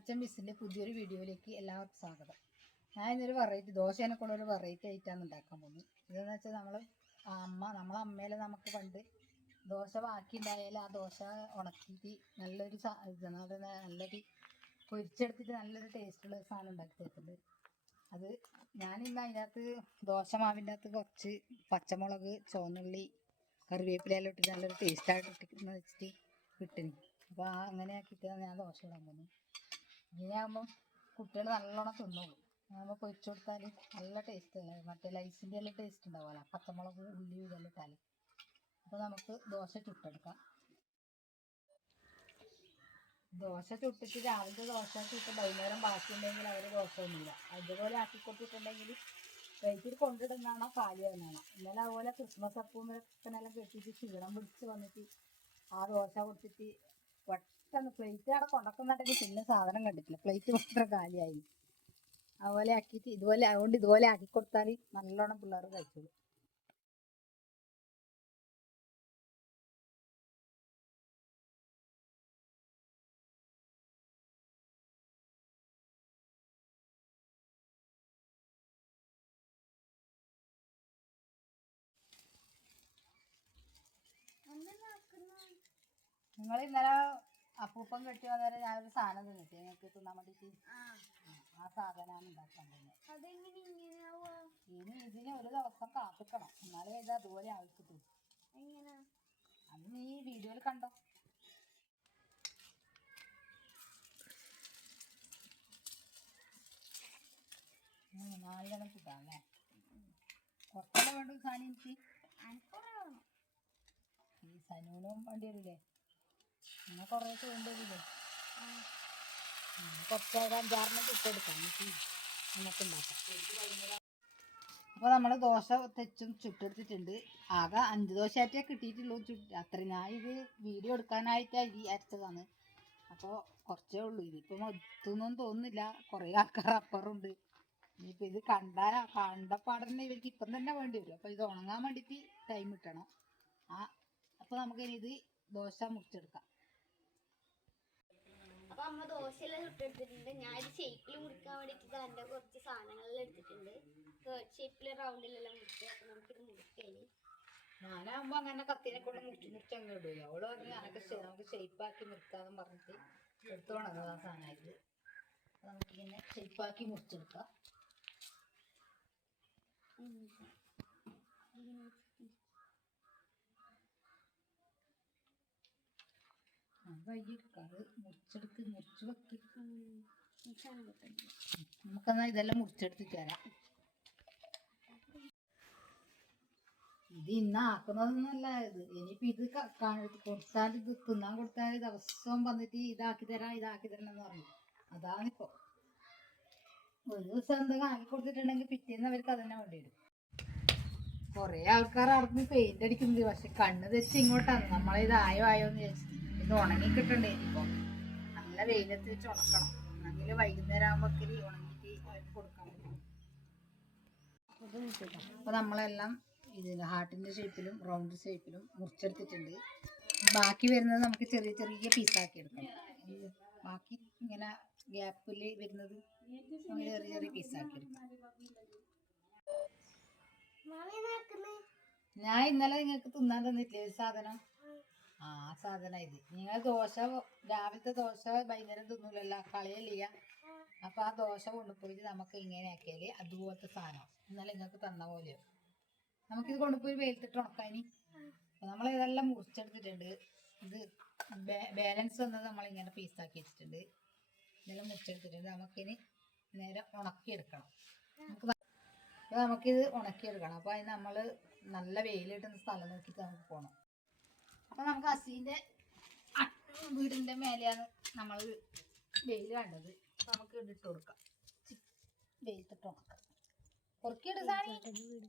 അച്ഛൻ ബിസിൻ്റെ പുതിയൊരു വീഡിയോയിലേക്ക് എല്ലാവർക്കും സ്വാഗതം. ഞാൻ ഇന്നൊരു വെറൈറ്റി ദോശേനെ കൊണ്ടൊരു വെറൈറ്റി ആയിട്ടാണ് ഉണ്ടാക്കാൻ പോകുന്നത്. ഇതെന്ന് വെച്ചാൽ നമ്മളെ അമ്മയിൽ നമുക്ക് പണ്ട് ദോശ ബാക്കി ഉണ്ടായാൽ ആ ദോശ ഉണക്കിയിട്ട് നല്ലൊരു നല്ലൊരു പൊരിച്ചെടുത്തിട്ട് നല്ലൊരു ടേസ്റ്റുള്ള സാധനം ഉണ്ടാക്കി തരുന്നത്. അത് ഞാനിന്ന് അതിനകത്ത് ദോശ മാവിൻ്റെ അകത്ത് കുറച്ച് പച്ചമുളക്, ചുവന്നുള്ളി, കറിവേപ്പിലയെല്ലാം ഇട്ടിട്ട് നല്ലൊരു ടേസ്റ്റായിട്ട് ഇട്ടിട്ട് വെച്ചിട്ട് കിട്ടുന്നു. അപ്പോൾ അങ്ങനെ ആക്കിയിട്ടാണ് ഞാൻ ദോശ ഇടാൻ പോകുന്നത്. ഇങ്ങനെയാകുമ്പം കുട്ടികൾ നല്ലോണം തിന്നോളും. നമ്മൾ പൊരിച്ചു കൊടുത്താൽ നല്ല ടേസ്റ്റ് അല്ലേ, മറ്റേ ലൈസിൻ്റെ എല്ലാം ടേസ്റ്റ് ഉണ്ടാവുമല്ലോ പച്ചമുളക്, ഉള്ളി ഇതെല്ലാം ഇട്ടാൽ. അപ്പോൾ നമുക്ക് ദോശ ചുട്ടെടുക്കാം. ദോശ ചുട്ടിട്ട് രാവിലത്തെ ദോശ ചുട്ട് വൈകുന്നേരം ബാക്കിയുണ്ടെങ്കിൽ അവർ ദോശ ഒന്നുമില്ല. അതുപോലെ ആക്കിക്കൊടുത്തിട്ടുണ്ടെങ്കിൽ വൈകിട്ട് കൊണ്ടിടുന്നതാണോ കാലിയാകുന്നതാണോ. ഇന്നലെ അതുപോലെ ക്രിസ്മസ് അപ്പൂനെല്ലാം കെട്ടിയിട്ട് ക്ഷീണം പിടിച്ച് വന്നിട്ട് ആ ദോശ കൊടുത്തിട്ട് പെട്ടെന്ന് പ്ലേറ്റ് അവിടെ കൊണ്ടുവക്കുന്നുണ്ടെങ്കിൽ പിന്നെ സാധനം കണ്ടിട്ടില്ല, പ്ലേറ്റ് മാത്രം കാലിയായി. അതുപോലെ ആക്കിയിട്ട് ഇതുപോലെ ആക്കി കൊടുത്താൽ നല്ലോണം പിള്ളേർ കഴിച്ചോളൂ. നിങ്ങൾ ഇന്നലെ അപ്പൂപ്പം കെട്ടി വന്നേരം ഞാനൊരു സാധനം തിന്നിട്ട് നിങ്ങൾക്ക് തിന്നാൻ വേണ്ടിയിട്ട് ആ സാധനമാണ് ഉണ്ടാക്കാൻ പോകുന്നത്. ഇനി ഇതിന് ഒരു ദിവസം കാത്തിക്കണം, എന്നാലേ ഇത് അതുപോലെ ആവശ്യത്തുള്ളൂ. അത് നീ വീഡിയോയിൽ കണ്ടോ. നാലെണ്ണം കിട്ടാം അല്ലേ? കുറച്ചെല്ലാം വേണ്ട സാധനം എനിക്ക്. ഈ സനൂനും വേണ്ടി വരില്ലേ, അങ്ങനെ കുറേ വേണ്ടി വരില്ലേ? കുറച്ച് ഒരു 5-6 ചുട്ടെടുക്കാം, എനിക്ക് നമുക്ക് ഉണ്ടാക്കാം. അപ്പോൾ നമ്മൾ ദോശ തെച്ചും ചുട്ടെടുത്തിട്ടുണ്ട്. ആകെ 5 ദോശയായിട്ടേ കിട്ടിയിട്ടുള്ളൂ. അത്ര ഞാൻ ഇത് വീഡിയോ എടുക്കാനായിട്ട് അരി അരച്ചതാണ്. അപ്പോൾ കുറച്ചേ ഉള്ളൂ. ഇതിപ്പോൾ എത്തുന്നൊന്നും തോന്നുന്നില്ല, കുറേ ആൾക്കാർ അപ്പുറമുണ്ട്. ഇനിയിപ്പോൾ ഇത് കണ്ടപ്പാടന്നെ ഇവർക്ക് ഇപ്പം തന്നെ വേണ്ടി വരും. അപ്പോൾ ഇത് ഉണങ്ങാൻ വേണ്ടിയിട്ട് ടൈം കിട്ടണം. അപ്പോൾ നമുക്കിനി ഇത് ദോശ മുറിച്ചെടുക്കാം. അപ്പൊ അമ്മ ദോശയെല്ലാം ചുട്ടെടുത്തിട്ടുണ്ട്. ഞാൻ ഇത് ഷേപ്പിൽ മുറിക്കാൻ വേണ്ടിയിട്ട് അതിൻ്റെ കുറച്ച് സാധനങ്ങളെല്ലാം എടുത്തിട്ടുണ്ട്. ഷേപ്പിൽ റൗണ്ടിലെല്ലാം മുറിച്ച്. അപ്പൊ നമുക്കിത് മുറിക്കേനി. ഞാനാകുമ്പോൾ അങ്ങനെ കത്തിനെ കൊണ്ട് മുറിച്ച് അങ്ങ് ഇടുക. അവള് പറഞ്ഞ് നമുക്ക് ഷേപ്പാക്കി മുറിക്കാന്ന് പറഞ്ഞിട്ട് എടുത്തോണത് ആ സാധനമായിട്ട്. നമുക്കിങ്ങനെ ഷേപ്പാക്കി മുറിച്ചെടുക്കാം. മുറിച്ച് വെക്കി. നമുക്കെന്നാ ഇതെല്ലാം മുറിച്ചെടുത്തിട്ട് തരാം. ഇത് ഇന്ന് ആക്കുന്നതൊന്നുമല്ല ഇത്. ഇനിയിപ്പോൾ ഇത് കൊടുത്താൽ, ഇത് തിന്നാൻ കൊടുത്താൽ ദിവസവും വന്നിട്ട് ഇതാക്കി തരാം എന്ന് പറഞ്ഞു. അതാണിപ്പോൾ ഒരു ദിവസം എന്തെങ്കിലും ആക്കി കൊടുത്തിട്ടുണ്ടെങ്കിൽ പിറ്റേന്ന് അവർക്ക് അതന്നെ വേണ്ടി വരും. കുറേ ആൾക്കാർ അവിടെ പെയിന്റ് അടിക്കുന്നത്, പക്ഷെ കണ്ണ് തെച്ച് ഇങ്ങോട്ടാണ്. നമ്മളിത് ആയോ എന്ന് ചോദിച്ചു. ഇത് ഉണങ്ങി കിട്ടണ്ടേ. ഇനിയിപ്പോൾ നല്ല വെയിലത്ത് വെച്ച് ഉണക്കണം, എന്നെങ്കിൽ വൈകുന്നേരം ആകുമ്പോഴേക്ക് ഉണങ്ങിയിട്ട് അവർക്ക് കൊടുക്കാൻ പറ്റും. അപ്പോൾ നമ്മളെല്ലാം ഇതിന് ഹാർട്ടിൻ്റെ ഷേപ്പിലും റൗണ്ട് ഷേപ്പിലും മുറിച്ചെടുത്തിട്ടുണ്ട്. ബാക്കി വരുന്നത് നമുക്ക് ചെറിയ ചെറിയ പീസാക്കി എടുക്കണം. ബാക്കി ഇങ്ങനെ ഗ്യാപ്പിൽ വരുന്നത് ചെറിയ ചെറിയ പീസാക്കി എടുക്കണം. ഞാൻ ഇന്നലെ നിങ്ങൾക്ക് തിന്നാൻ തന്നിട്ടില്ലേ ഒരു സാധനം, ആ സാധനം ഇത്. നിങ്ങൾ ദോശ രാവിലത്തെ ദോശ വൈകുന്നേരം തിന്നൂലല്ലോ, കളയല്ല. അപ്പോൾ ആ ദോശ കൊണ്ടുപോയിട്ട് നമുക്ക് ഇങ്ങനെ ആക്കിയാൽ അതുപോലത്തെ സാധനം ഇന്നലെ നിങ്ങൾക്ക് തന്ന പോലെയോ. നമുക്കിത് കൊണ്ടുപോയി വെയിലത്തിട്ട് ഉണക്കാനി. അപ്പോൾ നമ്മൾ ഇതെല്ലാം മുറിച്ചെടുത്തിട്ടുണ്ട്. ഇത് ബാലൻസ് വന്നത് നമ്മളിങ്ങനെ പീസാക്കി വെച്ചിട്ടുണ്ട്. ഇതെല്ലാം മുറിച്ചെടുത്തിട്ടുണ്ട്. നമുക്കിനി നേരെ ഉണക്കിയെടുക്കണം. നമുക്കിത് ഉണക്കിയെടുക്കണം. അപ്പോൾ അതിന് നമ്മൾ നല്ല വെയിൽ കിട്ടുന്ന സ്ഥലം നോക്കിയിട്ട് നമുക്ക് പോകണം. അപ്പോൾ നമുക്ക് അസീൻ്റെ വീടിൻ്റെ മേലെയാണ് നമ്മൾ വെയിൽ കണ്ടത്. അപ്പോൾ നമുക്ക് ഇട്ട് കൊടുക്കാം. വെയിലത്തിട്ട് ഉണക്കാം. കുറക്കിയിട് സാധനം.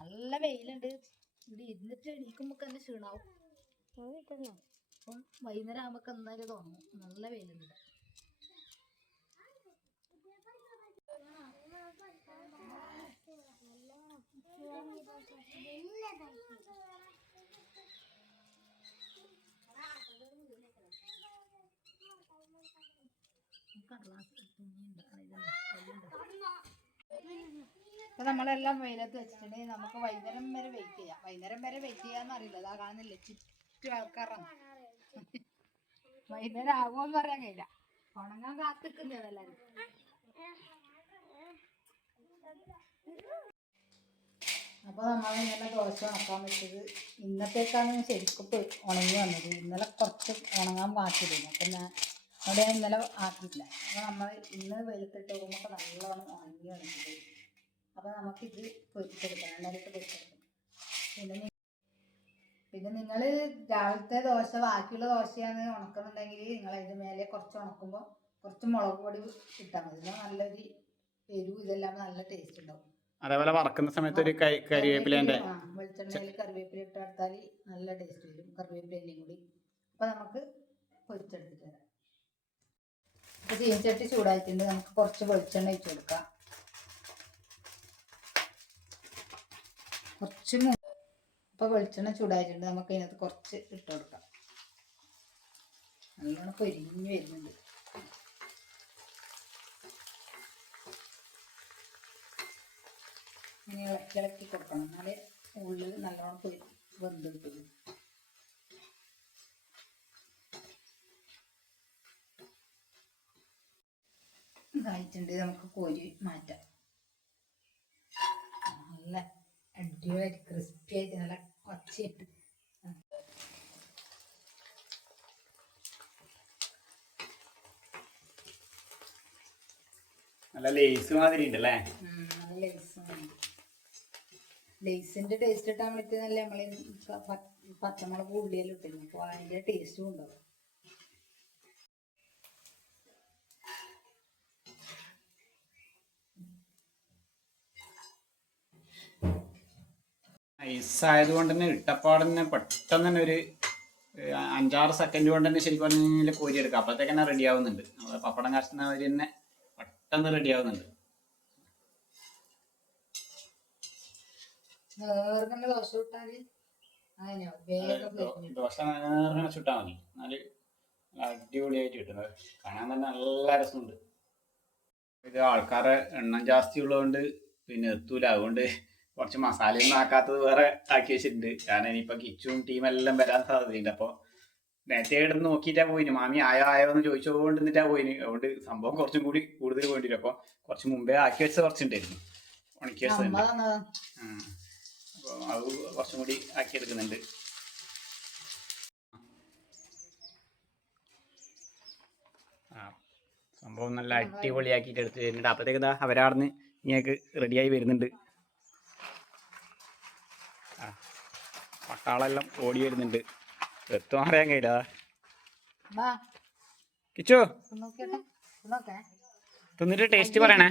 നല്ല വെയിലുണ്ട്. ഇവിടെ ഇരുന്നിട്ട് എണീക്കുമ്പോൾ തന്നെ ക്ഷീണാവും. അപ്പം വൈകുന്നേരം ആകുമ്പോൾ എന്തായാലും തോന്നും. നല്ല വെയിലുണ്ട്. അപ്പൊ നമ്മളെല്ലാം വെയിലത്ത് വെച്ചിട്ടുണ്ടെങ്കിൽ നമുക്ക് വൈകുന്നേരം വരെ വെയിറ്റ് ചെയ്യാം. വൈകുന്നേരം വരെ വെയിറ്റ് ചെയ്യാന്ന് അറിയില്ല, അതാ കാണുന്നില്ല ചുറ്റും ആൾക്കാരാണ്. വൈകുന്നേരം ആകുമോന്ന് പറയാൻ കഴിയില്ല, ഉണങ്ങാൻ കാത്തിക്കുന്നത് എല്ലാവരും. അപ്പോൾ നമ്മളിങ്ങനെ ദോശ ഉണക്കാൻ വെച്ചത് ഇന്നത്തേക്കാണ് ശരിക്കും ഉണങ്ങി വന്നത്. ഇന്നലെ കുറച്ച് ഉണങ്ങാൻ മാറ്റിയിരുന്നു, അപ്പം ഞാൻ അവിടെ ഇന്നലെ ആക്കിയിട്ടില്ല. അപ്പോൾ നമ്മൾ ഇന്ന് വെളുത്തിട്ട് പോകുമ്പോൾ നല്ലോണം ഉണങ്ങി വന്നിട്ടുണ്ട്. അപ്പോൾ നമുക്കിത് പൊരിച്ചെടുക്കണം, എണ്ണയിലിട്ട് പൊരിച്ചെടുക്കണം. പിന്നെ നിങ്ങൾ രാവിലത്തെ ദോശ ബാക്കിയുള്ള ദോശയാണ് ഉണക്കുന്നുണ്ടെങ്കിൽ നിങ്ങൾ അതിൻ്റെ മേലെ കുറച്ച് ഉണക്കുമ്പോൾ കുറച്ച് മുളക് പൊടി ഇട്ടാൽ മതി. നല്ലൊരു എരിവ് ഇതെല്ലാം നല്ല ടേസ്റ്റ് ഉണ്ടാവും. അതേപോലെ വറക്കുന്ന സമയത്ത് ഒരു കരിവേപ്പിലേൻ്റെ വെളിച്ചെണ്ണയിൽ കറിവേപ്പില ഇട്ടെടുത്താൽ നല്ല ടേസ്റ്റ് വരും, കറിവേപ്പിലയും കൂടി. അപ്പോൾ നമുക്ക് പൊരിച്ചെടുത്തിട്ട് തരാം. അപ്പോൾ ചീനച്ചട്ടി ചൂടായിട്ടുണ്ട്, നമുക്ക് കുറച്ച് വെളിച്ചെണ്ണ ഒഴിച്ച് കൊടുക്കാം. കുറച്ച് ഇപ്പോൾ വെളിച്ചെണ്ണ ചൂടായിട്ടുണ്ട്, നമുക്ക് അതിനകത്ത് കുറച്ച് ഇട്ട് കൊടുക്കാം. നല്ലോണം പൊരിഞ്ഞ് വരുന്നുണ്ട്. ഇങ്ങനെ ഇളക്കി ഇളക്കി കൊടുക്കണം, എന്നാലേ ഉള്ളിൽ നല്ലോണം വെന്ത് കിട്ടുള്ളൂ. ഇതായിട്ടുണ്ട്, നമുക്ക് കോരി മാറ്റാം. നല്ല അടിപൊളി ക്രിസ്പി ആയിട്ട് നല്ല ഒച്ചയിട്ട് നല്ല ലേസ് മാതിരി ഉണ്ടല്ലേ. നല്ല ലേസിന്റെ ടേസ്റ്റ് ഇട്ടാൻ പറ്റുന്നല്ലേ നമ്മൾ പച്ചമുളക് ഉള്ളിയെല്ലാം ഇട്ടിരുന്നു, അപ്പോൾ അതിന്റെ ടേസ്റ്റും ഉണ്ടാവും. ഐസായതുകൊണ്ട് തന്നെ ഇട്ടപ്പാട് തന്നെ പെട്ടെന്ന് തന്നെ ഒരു 5-6 സെക്കൻഡ് കൊണ്ട് തന്നെ ശരിക്കും പറഞ്ഞാൽ കോരിയെടുക്കാം. അപ്പോഴത്തേക്ക് തന്നെ റെഡി ആവുന്നുണ്ട്. നമ്മൾ പപ്പടം കാച്ചുന്ന മാതിരി തന്നെ പെട്ടെന്ന് റെഡി ആവുന്നുണ്ട്. ദോശ നേർങ്ങനെ ചുട്ടാൽ മതി, എന്നാല് അടിപൊളിയായിട്ട് കിട്ടുന്നത്. കാണാൻ തന്നെ നല്ല രസമുണ്ട്. ഇത് ആൾക്കാരെ എണ്ണം ജാസ്തി ഉള്ളതുകൊണ്ട് പിന്നെ എത്തൂല, അതുകൊണ്ട് കുറച്ച് മസാലയൊന്നും ആക്കാത്തത് വേറെ ആക്കി വെച്ചിട്ടുണ്ട്. കാരണം ഇനിയിപ്പോൾ കിച്ചും ടീമെല്ലാം വരാൻ സാധ്യതയുണ്ട്. അപ്പോൾ നേരത്തെ ഇടുന്ന് നോക്കിയിട്ടാ പോയിന്, മാമി ആയോ എന്ന് ചോദിച്ചുകൊണ്ട് നിന്നിട്ടാ പോയിന്. അതുകൊണ്ട് സംഭവം കുറച്ചും കൂടി കൂടുതൽ വേണ്ടി വരും. അപ്പോൾ കുറച്ച് മുമ്പേ ആക്കി വെച്ചത് കുറച്ചുണ്ടായിരുന്നു, ഉണക്കി വെച്ചതുണ്ട്. അപ്പോൾ അത് കുറച്ചും കൂടി ആക്കിയെടുക്കുന്നുണ്ട്. സംഭവം നല്ല അടിപൊളിയാക്കിയിട്ട് എടുത്ത് വരുന്നുണ്ട്. അപ്പോഴത്തേക്ക് എന്താ അവരാടുന്ന് ഇങ്ങേക്ക് റെഡിയായി വരുന്നുണ്ട്. പട്ടാളെല്ലാം ഓടി വരുന്നുണ്ട്, എത്തും അറിയാൻ കഴിയില്ല. കിച്ചു തിന്നിട്ട് ടേസ്റ്റ് പറയണേ.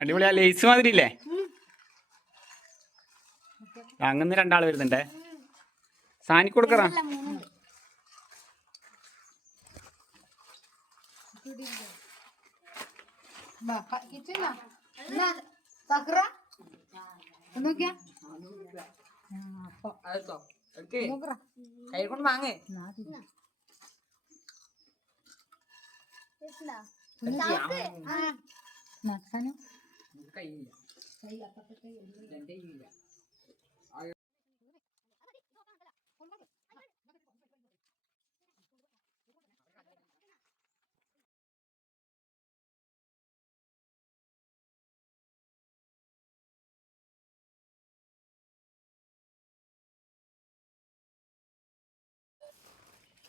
അടിപൊളിയാ, ലേസ് മാതിരി ഇല്ലേ? അങ്ങനെ 2 ആൾ വരുന്നുണ്ടേ. സാനി കൊടുക്കറാ. കൈ കൊണ്ട് വാങ്ങേ.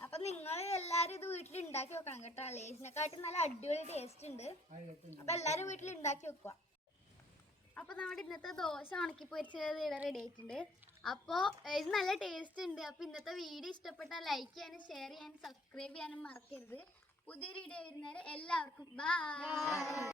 അപ്പൊ നിങ്ങൾ എല്ലാരും ഇത് വീട്ടിൽ ഉണ്ടാക്കി വെക്കണം കേട്ടോ. ലേസിനെക്കാട്ടും നല്ല അടിപൊളി ടേസ്റ്റ് ഉണ്ട്. അപ്പൊ എല്ലാരും വീട്ടിൽ ഉണ്ടാക്കി വെക്കുക. അപ്പൊ നമ്മുടെ ഇന്നത്തെ ദോശ ഉണക്കി പൊരിച്ചത് ഇവിടെ റെഡി ആയിട്ടുണ്ട്. അപ്പോൾ ഇത് നല്ല ടേസ്റ്റ് ഉണ്ട്. അപ്പൊ ഇന്നത്തെ വീഡിയോ ഇഷ്ടപ്പെട്ടാൽ ലൈക്ക് ചെയ്യാനും ഷെയർ ചെയ്യാനും സബ്സ്ക്രൈബ് ചെയ്യാനും മറക്കരുത്. പുതിയൊരു വീഡിയോ വരുന്നവരെ എല്ലാവർക്കും ബൈ.